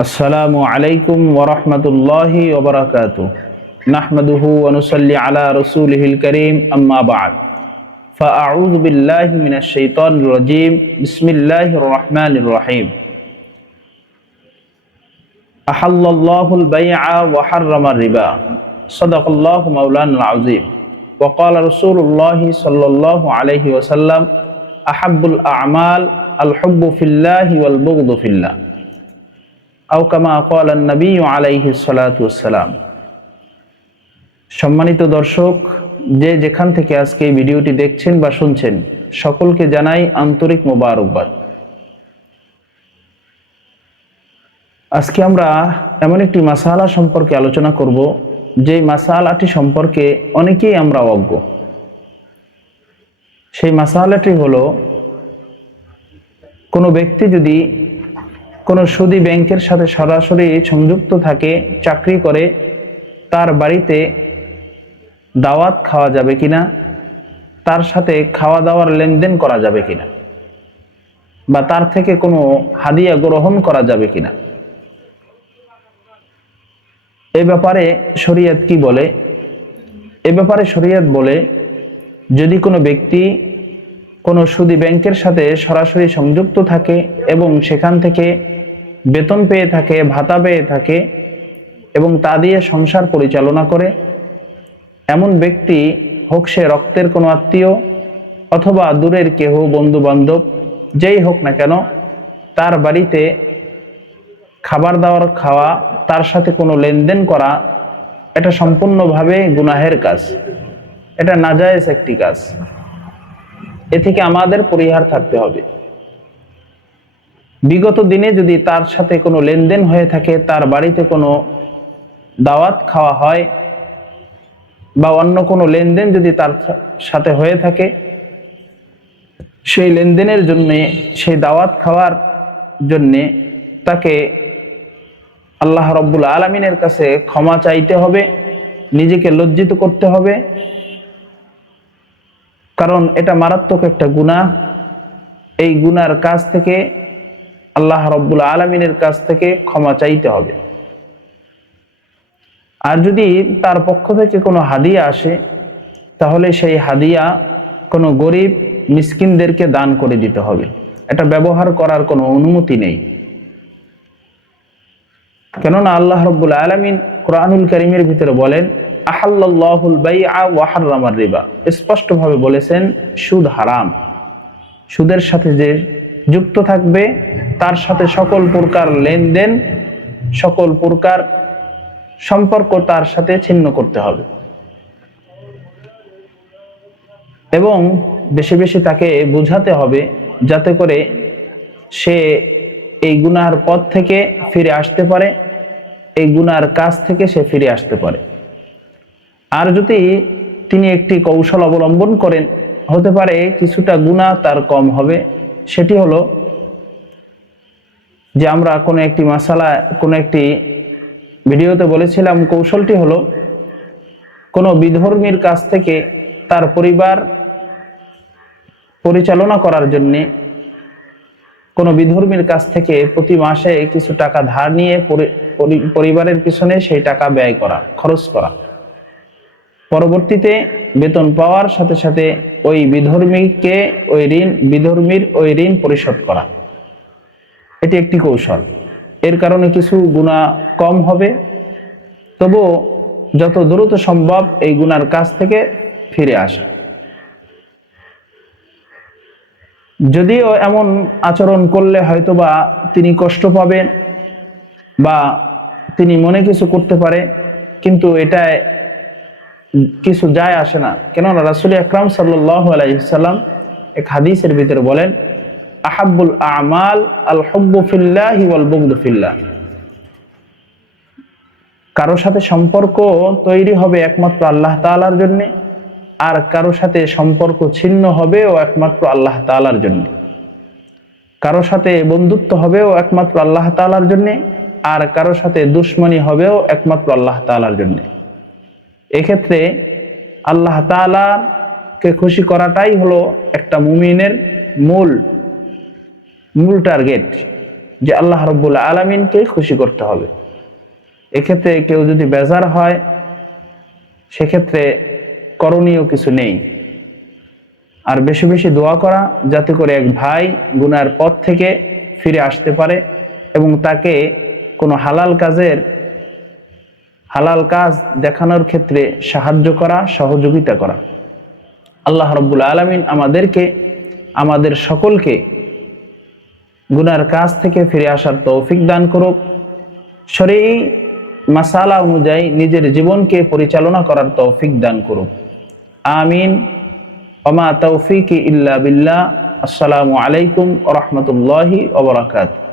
আসসালামু আলাইকুম ওয়া রাহমাতুল্লাহি ওয়া বারাকাতুহু নাহমাদুহু ওয়া নুসাল্লি আলা রাসূলিহিল কারীম আম্মা বা'দ ফাআউযু বিল্লাহি মিনাশ শাইতানির রাজীম বিসমিল্লাহির রাহমানির রহিম আহাল্লাল্লাহুল বাই'a ওয়া হাররামার রিবা সাদাকাল্লাহু মাওলানাল আযীম ওয়া ক্বালা রাসূলুল্লাহি সাল্লাল্লাহু আলাইহি ওয়াসাল্লাম আহাব্বুল আ'মাল আল হুব্বু ফিল্লাহি ওয়াল বুগদু ফিল্লাহ আও কামা ক্বালা নবী আলাইহিস সালাতু ওয়াসসালাম। সম্মানিত দর্শক, যে যেখান থেকে আজকে এই ভিডিওটি দেখছেন বা শুনছেন, সকলকে জানাই আন্তরিক মোবারকবাদ। আজকে আমরা এমন একটি মাসালা সম্পর্কে আলোচনা করব, যে মাসালাটি সম্পর্কে অনেকেই আমরা অজ্ঞ। সেই মাসালাটি হলো, কোনো ব্যক্তি যদি কোনো সুদী ব্যাংকের সাথে সরাসরি সংযুক্ত থাকে, চাকরি করে, তার বাড়িতে দাওয়াত খাওয়া যাবে কিনা, তার সাথে খাওয়া দাওয়ার লেনদেন করা যাবে কিনা, বা তার থেকে কোনো হাদিয়া গ্রহণ করা যাবে কিনা, এ ব্যাপারে শরীয়ত কি বলে? এ ব্যাপারে শরীয়ত বলে, যদি কোনো ব্যক্তি কোনো সুদী ব্যাংকের সাথে সরাসরি সংযুক্ত থাকে এবং সেখান থেকে বেতন পেয়ে থাকে, ভাতা পেয়ে থাকে এবং তা দিয়ে সংসার পরিচালনা করে, এমন ব্যক্তি হোক সে রক্তের কোনো আত্মীয় অথবা দূরের কেহ, বন্ধু বান্ধব, যেই হোক না কেন, তার বাড়িতে খাবার দাবার খাওয়া, তার সাথে কোনো লেনদেন করা, এটা সম্পূর্ণভাবে গুনাহের কাজ, এটা নাজায়েজ একটি কাজ। এ থেকে আমাদের পরিহার থাকতে হবে। বিগত দিনে যদি তার সাথে কোনো লেনদেন হয়ে থাকে, তার বাড়িতে কোনো দাওয়াত খাওয়া হয় বা অন্য কোনো লেনদেন যদি তার সাথে হয়ে থাকে, সেই লেনদেনের জন্যে, সেই দাওয়াত খাওয়ার জন্যে তাকে আল্লাহ রব্বুল আলামিনের কাছে ক্ষমা চাইতে হবে, নিজেকে লজ্জিত করতে হবে, কারণ এটা মারাত্মক একটা গুনাহ। এই গুনার কাজ থেকে আল্লাহ রব্বুল আলামিনের কাছ থেকে ক্ষমা চাইতে হবে। আর যদি তার পক্ষ থেকে কোনো হাদিয়া আসে, তাহলে সেই হাদিয়া কোনো গরিব মিসকিনদেরকে দান করে দিতে হবে। এটা ব্যবহার করার কোনো অনুমতি নেই। কেননা আল্লাহ রব্বুল আলামিন কুরআনুল কারীমের ভিতরে বলেন, আহাল্লাল্লাহুল বাই'a ওয়া হাররামার রিবা, স্পষ্টভাবে বলেছেন সুদ হারাম। সুদের সাথে যে যুক্ত থাকবে, তার সাথে সকল প্রকার লেনদেন, সকল প্রকার সম্পর্ক তার সাথে ছিন্ন করতে হবে এবং বেশি বেশি তাকে বুঝাতে হবে, যাতে করে সে এই গুনার পথ থেকে ফিরে আসতে পারে, এই গুনার কাজ থেকে সে ফিরে আসতে পারে। আর যদি তিনি একটি কৌশল অবলম্বন করেন, হতে পারে কিছুটা গুনাহ তার কম হবে। সেটি হলো যে, আমরা কোনো একটি মাসালা, কোনো একটি ভিডিওতে বলেছিলাম, কৌশলটি হলো কোনো বিধর্মীর কাছ থেকে তার পরিবার পরিচালনা করার জন্যে কোনো বিধর্মীর কাছ থেকে প্রতি মাসে কিছু টাকা ধার নিয়ে পরিবারের পিছনে সেই টাকা ব্যয় করা, খরচ করা, পরবর্তীতে বেতন পাওয়ার সাথে সাথে ওই বিধর্মীকে বিধর্মীর ওই ঋণ পরিশোধ করা। এটি একটি কৌশল। এর কারণে কিছু গুনাহ কম হবে, তবুও যত দ্রুত সম্ভব এই গুনার কাজ থেকে ফিরে আসা। যদিও এমন আচরণ করলে হয়তোবা তিনি কষ্ট পাবেন বা তিনি মনে কিছু করতে পারে, কিন্তু এটায় কিছু যায় আসে না। কেননা রাসূল আকরাম সাল্লাল্লাহু আলাইহি ওয়াসাল্লাম এক হাদিসের ভিতরে বলেন, আহাব্বুল আ'মাল আল হুব্বু ফিল্লাহি ওয়াল বুগদু ফিল্লাহ। কারো সাথে সম্পর্ক তৈরি হবে একমাত্র আল্লাহ তাআলার জন্য, আর কারো সাথে সম্পর্ক ছিন্ন হবেও একমাত্র আল্লাহ তাআলার জন্য। কারো সাথে বন্ধুত্ব হবেও একমাত্র আল্লাহ তাআলার জন্য, আর কারো সাথে দুশমনি হবেও একমাত্র আল্লাহ তাআলার জন্য। এক্ষেত্রে আল্লাহ তাআলাকে খুশি করাটাই হলো একটা মুমিনের মূল টার্গেট। যে আল্লাহ রাব্বুল আলামিনকে খুশি করতে হবে। এক্ষেত্রে কেউ যদি বেজার হয় সেক্ষেত্রে করণীয় কিছু নেই। আর বেশি বেশি দোয়া করা যাতে করে এক ভাই গুনার পথ থেকে ফিরে আসতে পারে এবং তাকে কোনো হালাল কাজ দেখানোর ক্ষেত্রে সাহায্য করা, সহযোগিতা করা। আল্লাহ রাব্বুল আলামিন আমাদের সকলকে গুনার কাজ থেকে ফিরে আসার তৌফিক দান করুক, শরঈ মাসালা অনুযায়ী নিজের জীবনকে পরিচালনা করার তৌফিক দান করুক। আমিন। ওয়া মা তাওফীকি ইল্লা বিল্লাহ। আসসালামু আলাইকুম ওয়া রাহমাতুল্লাহি ওয়া বারাকাতুহু।